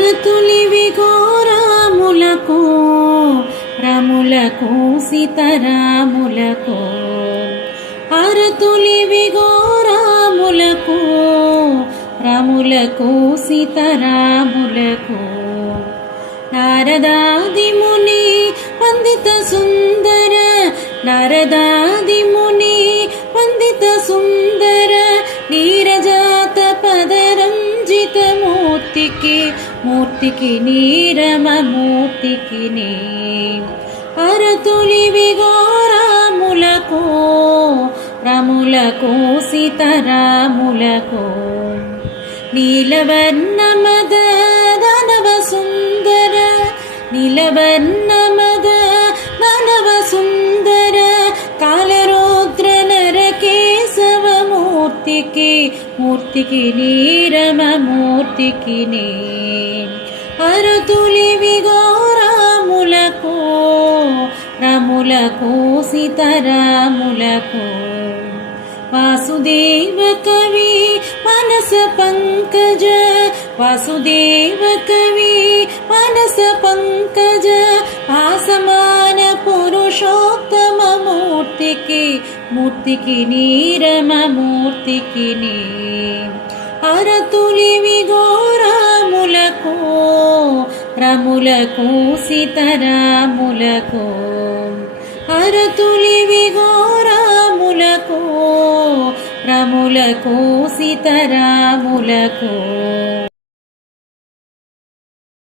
అరతులివి ఘోరాములకు రములకు సీతారాములకు అరతులివి ఘోరాములకు రములకు సీతారాములకు నారదాది ముని వందిత సుందర నారదాది ముని వందిత సుందర నీరజాత పదరంజిత మూర్తికి మూర్తికి నీరమ మూర్తికి నీ అరతులివి ఘోరాములకు రములకు సీతారాములకు నీలవర్ణ మద దానవ సుందర నీలవర్ణ మద దానవ సుందర కాలరుద్ర నరకేశవ మూర్తికి మూర్తికి నీరమ మూర్తికి నీ అరతులివి ఘోరాములకు రములకు సీతారాములకు వాసుదేవ కవి మనస పంకజ వాసుదేవ కవి మనస పంకజ ఆసమాన పురుషోత్తమ మూర్తికి మూర్తికి నీరమ మూర్తికి నీ అరతులివి ఘోరాములకు రములకు సీతారాములకు అరతులివి ఘోరాములకు రములకు సీతారాములకు